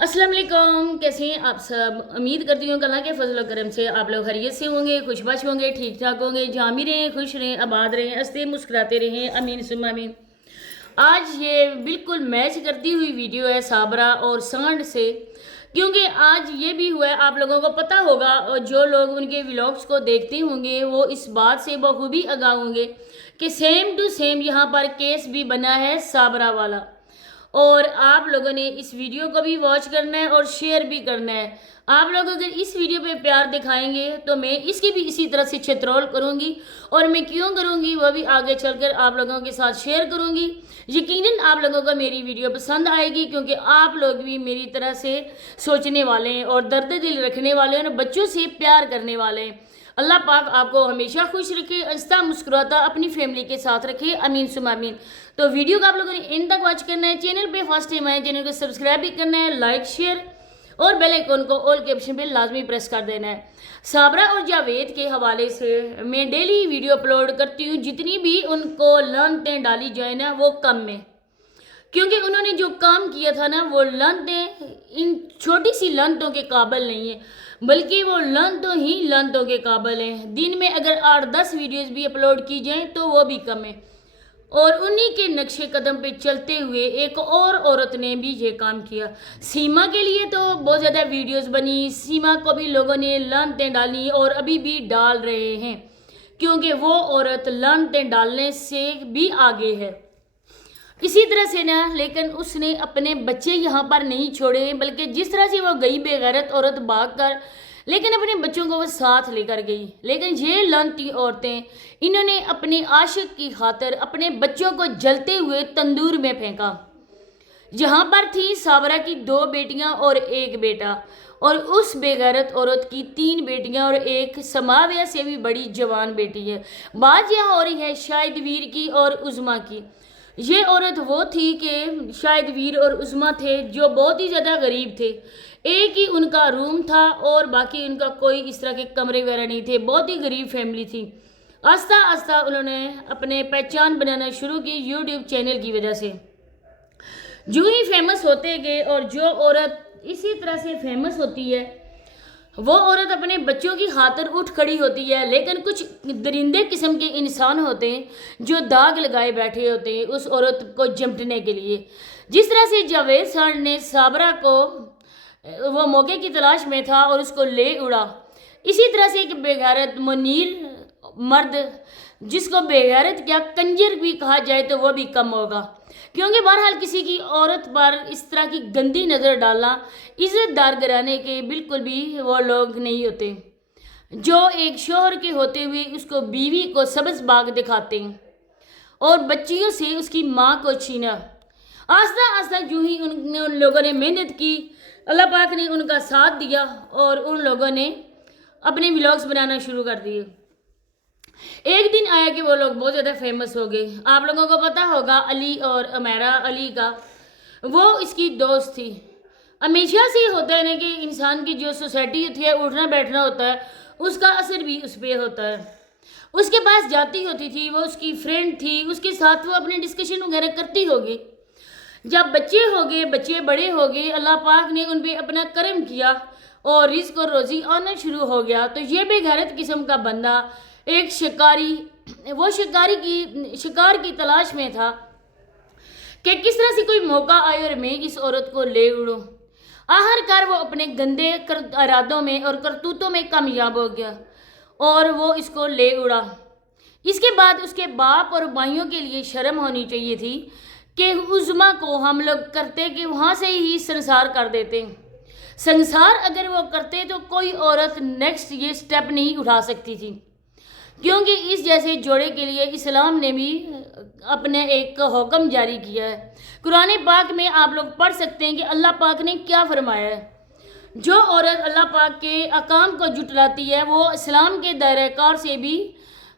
अस्सलाम वालेकुम। कैसे हैं आप सब? उम्मीद करती हूँ कि अल्लाह के फजल और करम से आप लोग खैरियत से होंगे, खुशबाश होंगे, ठीक ठाक होंगे, जहाँ भी रहें खुश रहें, आबाद रहें, हंसते मुस्कुराते रहें, अमीन सुम्मा अमीन। आज ये बिल्कुल मैच करती हुई वीडियो है साबरा और सांड से, क्योंकि आज ये भी हुआ है, आप लोगों को पता होगा और जो लोग उनके व्लॉग्स को देखते होंगे वो इस बात से बखूबी आगाह होंगे कि सेम टू सेम यहाँ पर केस भी बना है साबरा वाला। और आप लोगों ने इस वीडियो को भी वॉच करना है और शेयर भी करना है। आप लोग अगर इस वीडियो पे प्यार दिखाएंगे तो मैं इसकी भी इसी तरह से चित्रोल करूँगी, और मैं क्यों करूँगी वो भी आगे चलकर आप लोगों के साथ शेयर करूँगी। यकीनन आप लोगों को मेरी वीडियो पसंद आएगी, क्योंकि आप लोग भी मेरी तरह से सोचने वाले हैं और दर्द दिल रखने वाले हैं और बच्चों से प्यार करने वाले हैं। अल्लाह पाक आपको हमेशा खुश रखे, हंसता मुस्कुराता अपनी फैमिली के साथ रखे, अमीन सुमा अमीन। तो वीडियो को आप लोगों ने एंड तक वॉच करना है। चैनल पे फर्स्ट टाइम आए, चैनल को सब्सक्राइब भी करना है, लाइक शेयर और बेल आइकन को ऑल के ऑप्शन पे लाजमी प्रेस कर देना है। साबरा और जावेद के हवाले से मैं डेली वीडियो अपलोड करती हूँ, जितनी भी उनको लानतें डाली जाए ना वो कम है, क्योंकि उन्होंने जो काम किया था ना वो लानतें इन छोटी सी लानतों के काबिल नहीं है, बल्कि वो लानतों ही लानतों के काबिल हैं। दिन में अगर 8-10 वीडियोस भी अपलोड की जाएं तो वो भी कम है। और उन्हीं के नक्शे कदम पे चलते हुए एक और औरत ने भी ये काम किया। सीमा के लिए तो बहुत ज़्यादा वीडियोस बनी, सीमा को भी लोगों ने लानतें डाली और अभी भी डाल रहे हैं, क्योंकि वो औरत लानतें डालने से भी आगे है। इसी तरह से ना, लेकिन उसने अपने बच्चे यहाँ पर नहीं छोड़े, बल्कि जिस तरह से वो गई बेगैरत औरत भाग कर, लेकिन अपने बच्चों को वो साथ लेकर गई। लेकिन ये लानती औरतें, इन्होंने अपने आशिक की खातिर अपने बच्चों को जलते हुए तंदूर में फेंका। जहाँ पर थी साबरा की 2 बेटियाँ और 1 बेटा, और उस बेगैरत औरत की 3 बेटियाँ और 1 समाविया से भी बड़ी जवान बेटी है। बात यहाँ हो रही है शायद वीर की और उज़मा की। ये औरत वो थी कि शायद वीर और उज़मा थे जो बहुत ही ज़्यादा गरीब थे। एक ही उनका रूम था और बाकी उनका कोई इस तरह के कमरे वगैरह नहीं थे, बहुत ही गरीब फैमिली थी। आस्ता आस्ता उन्होंने अपने पहचान बनाना शुरू की यूट्यूब चैनल की वजह से। जो ही फेमस होते गए और जो औरत इसी तरह से फेमस होती है वो औरत अपने बच्चों की खातिर उठ खड़ी होती है। लेकिन कुछ दरिंदे किस्म के इंसान होते हैं जो दाग लगाए बैठे होते हैं उस औरत को झमटने के लिए। जिस तरह से जावेद सांड ने साबरा को, वो मौके की तलाश में था और उसको ले उड़ा, इसी तरह से एक बेगैरत मुनीर मर्द, जिसको बेगैरत क्या कंजर भी कहा जाए तो वो भी कम होगा, क्योंकि बहरहाल किसी की औरत पर इस तरह की गंदी नज़र डालना इज़्ज़तदार घराने के बिल्कुल भी वो लोग नहीं होते, जो एक शोहर के होते हुए उसको बीवी को सब्ज़ बाग दिखाते हैं और बच्चियों से उसकी माँ को छीना। आस्ता आस्ता जो ही उन लोगों ने मेहनत की, अल्लाह पाक ने उनका साथ दिया और उन लोगों ने अपने व्लॉग्स बनाना शुरू कर दिए। एक दिन आया कि वो लोग बहुत ज़्यादा फेमस हो गए। आप लोगों को पता होगा अली और अमेरा अली का, वो इसकी दोस्त थी। हमेशा से होता है ना कि इंसान की जो सोसाइटी होती है, उठना बैठना होता है, उसका असर भी उस पर होता है। उसके पास जाती होती थी, वो उसकी फ्रेंड थी, उसके साथ वो अपने डिस्कशन वगैरह करती होगी। जब बच्चे हो गए, बच्चे बड़े हो गए, अल्लाह पाक ने उन पर अपना करम किया और रिस्क और रोज़ी आना शुरू हो गया। तो ये बेगैरत किस्म का बंदा एक शिकारी, वो शिकार की तलाश में था कि किस तरह से कोई मौका आए और मैं इस औरत को ले उड़ूँ। आखिरकार वो अपने गंदे इरादों में और करतूतों में कामयाब हो गया और वो इसको ले उड़ा। इसके बाद उसके बाप और भाइयों के लिए शर्म होनी चाहिए थी कि उज़मा को हम लोग करते कि वहाँ से ही संसार कर देते। संसार अगर वो करते तो कोई औरत नेक्स्ट ये स्टेप नहीं उठा सकती थी, क्योंकि इस जैसे जोड़े के लिए इस्लाम ने भी अपने एक हुक्म जारी किया है। कुरान पाक में आप लोग पढ़ सकते हैं कि अल्लाह पाक ने क्या फरमाया है। जो औरत अल्लाह पाक के अकाम को जुटलाती है वो इस्लाम के दायरे कार से भी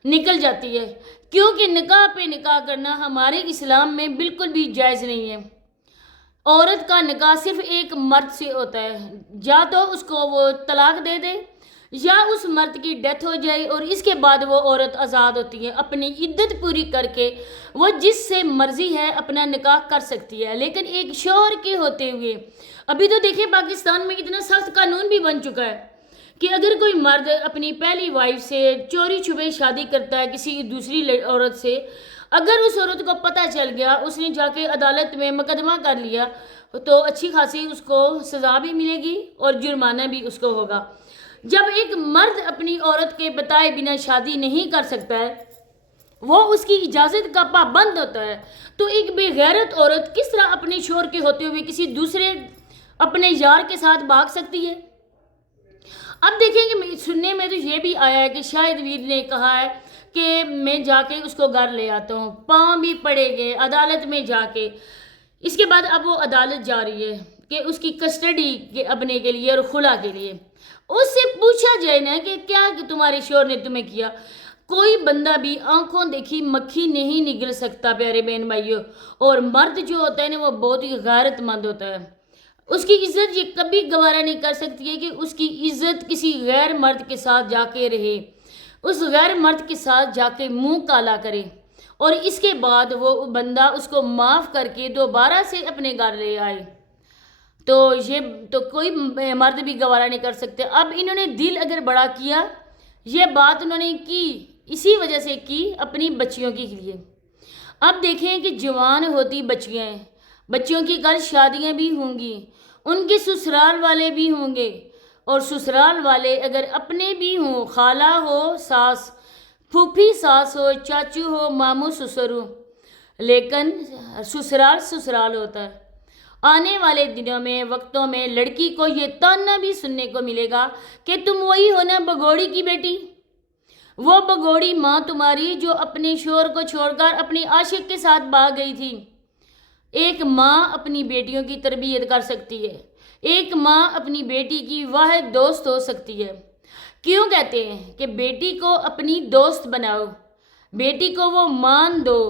निकल जाती है, क्योंकि निकाह पे निकाह करना हमारे इस्लाम में बिल्कुल भी जायज़ नहीं है। औरत का निकाह सिर्फ एक मर्द से होता है, या तो उसको वो तलाक दे दे یا اس مرد کی ڈیتھ ہو جائے اور اس کے بعد وہ عورت آزاد ہوتی ہے، اپنی عدت پوری کر کے وہ جس سے مرضی ہے اپنا نکاح کر سکتی ہے۔ لیکن ایک شوہر کے ہوتے ہوئے ابھی تو دیکھیں پاکستان میں اتنا سخت قانون بھی بن چکا ہے کہ اگر کوئی مرد اپنی پہلی وائف سے چوری چھپے شادی کرتا ہے کسی دوسری عورت سے، اگر اس عورت کو پتہ چل گیا، اس نے جا کے عدالت میں مقدمہ کر لیا، تو اچھی خاصی اس کو سزا بھی ملے گی اور جرمانہ بھی اس کو ہوگا۔ جب ایک مرد اپنی عورت کے بتائے بنا شادی نہیں کر سکتا ہے، وہ اس کی اجازت کا پابند ہوتا ہے، تو ایک بے غیرت عورت کس طرح اپنے شوہر کے ہوتے ہوئے کسی دوسرے اپنے یار کے ساتھ بھاگ سکتی ہے؟ اب دیکھیں کہ سننے میں تو یہ بھی آیا ہے کہ شاہد ویر نے کہا ہے کہ میں جا کے اس کو گھر لے آتا ہوں، پاؤں بھی پڑے گئے عدالت میں جا کے۔ اس کے بعد اب وہ عدالت جا رہی ہے کہ اس کی کسٹڈی اپنے کے لیے اور خلا کے لیے۔ اس سے پوچھا جائے نا کہ کیا کہ تمہارے شوہر نے تمہیں کیا؟ کوئی بندہ بھی آنکھوں دیکھی مکھی نہیں نگل سکتا پیارے بہن بھائیوں، اور مرد جو ہوتا ہے نا وہ بہت ہی غیرت مند ہوتا ہے۔ اس کی عزت یہ کبھی گوارا نہیں کر سکتی ہے کہ اس کی عزت کسی غیر مرد کے ساتھ جا کے رہے، اس غیر مرد کے ساتھ جا کے منہ کالا کرے، اور اس کے بعد وہ بندہ اس کو معاف کر کے دوبارہ سے اپنے گھر لے آئے، تو یہ تو کوئی مرد بھی گوارا نہیں کر سکتے۔ اب انہوں نے دل اگر بڑا کیا، یہ بات انہوں نے کی اسی وجہ سے کی اپنی بچیوں کے لیے۔ اب دیکھیں کہ جوان ہوتی بچیاں ہیں، بچیوں کی کل شادیاں بھی ہوں گی، ان کے سسرال والے بھی ہوں گے، اور سسرال والے اگر اپنے بھی ہوں، خالہ ہو، ساس پھوپھی ساس ہو، چاچو ہو، ماموں سسر ہو، لیکن سسرال سسرال ہوتا ہے۔ آنے والے دنوں میں وقتوں میں لڑکی کو یہ تانا بھی سننے کو ملے گا کہ تم وہی ہو نا بگوڑی کی بیٹی، وہ بگوڑی ماں تمہاری جو اپنے شوہر کو چھوڑ کر اپنی عاشق کے ساتھ بھاگ گئی تھی۔ ایک ماں اپنی بیٹیوں کی تربیت کر سکتی ہے، ایک ماں اپنی بیٹی کی واحد دوست ہو سکتی ہے۔ کیوں کہتے ہیں کہ بیٹی کو اپنی دوست بناؤ، بیٹی کو وہ مان دو،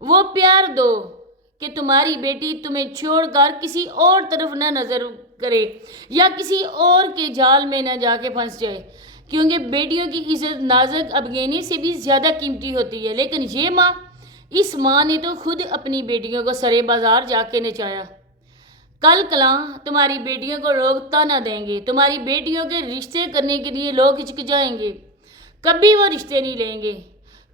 وہ پیار دو کہ تمہاری بیٹی تمہیں چھوڑ کر کسی اور طرف نہ نظر کرے یا کسی اور کے جال میں نہ جا کے پھنس جائے، کیونکہ بیٹیوں کی عزت نازک ابگینے سے بھی زیادہ قیمتی ہوتی ہے۔ لیکن یہ ماں، اس ماں نے تو خود اپنی بیٹیوں کو سرے بازار جا کے نچایا۔ کل کلاں تمہاری بیٹیوں کو لوگ تانا دیں گے، تمہاری بیٹیوں کے رشتے کرنے کے لیے لوگ ہچکچائیں گے، کبھی وہ رشتے نہیں لیں گے،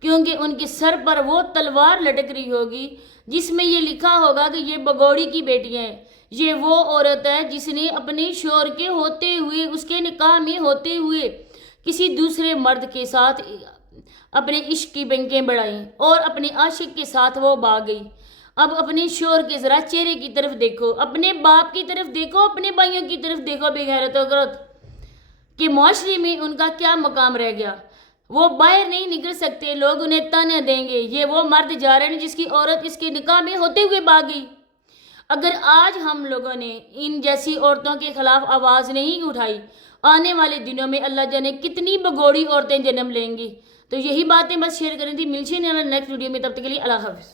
کیونکہ ان کے سر پر وہ تلوار لٹک رہی ہوگی جس میں یہ لکھا ہوگا کہ یہ بگوڑی کی بیٹیاں ہیں، یہ وہ عورت ہے جس نے اپنے شوہر کے ہوتے ہوئے، اس کے نکاح میں ہوتے ہوئے کسی دوسرے مرد کے ساتھ اپنے عشق کی بنکیں بڑھائیں اور اپنے عاشق کے ساتھ وہ بھاگ گئی۔ اب اپنے شوہر کے ذرا چہرے کی طرف دیکھو، اپنے باپ کی طرف دیکھو، اپنے بھائیوں کی طرف دیکھو بے غیرت عورت، کہ معاشرے میں ان کا کیا مقام رہ گیا۔ وہ باہر نہیں نکل سکتے، لوگ انہیں تانے دیں گے، یہ وہ مرد جا رہے ہیں جس کی عورت اس کے نکاح میں ہوتے ہوئے بھاگ گئی۔ اگر آج ہم لوگوں نے ان جیسی عورتوں کے خلاف آواز نہیں اٹھائی، آنے والے دنوں میں اللہ جانے کتنی بگوڑی عورتیں جنم لیں گی۔ تو یہی باتیں بس شیئر کریں تھی، ملشے نیکسٹ ویڈیو میں، تب تک کے لیے اللہ حافظ۔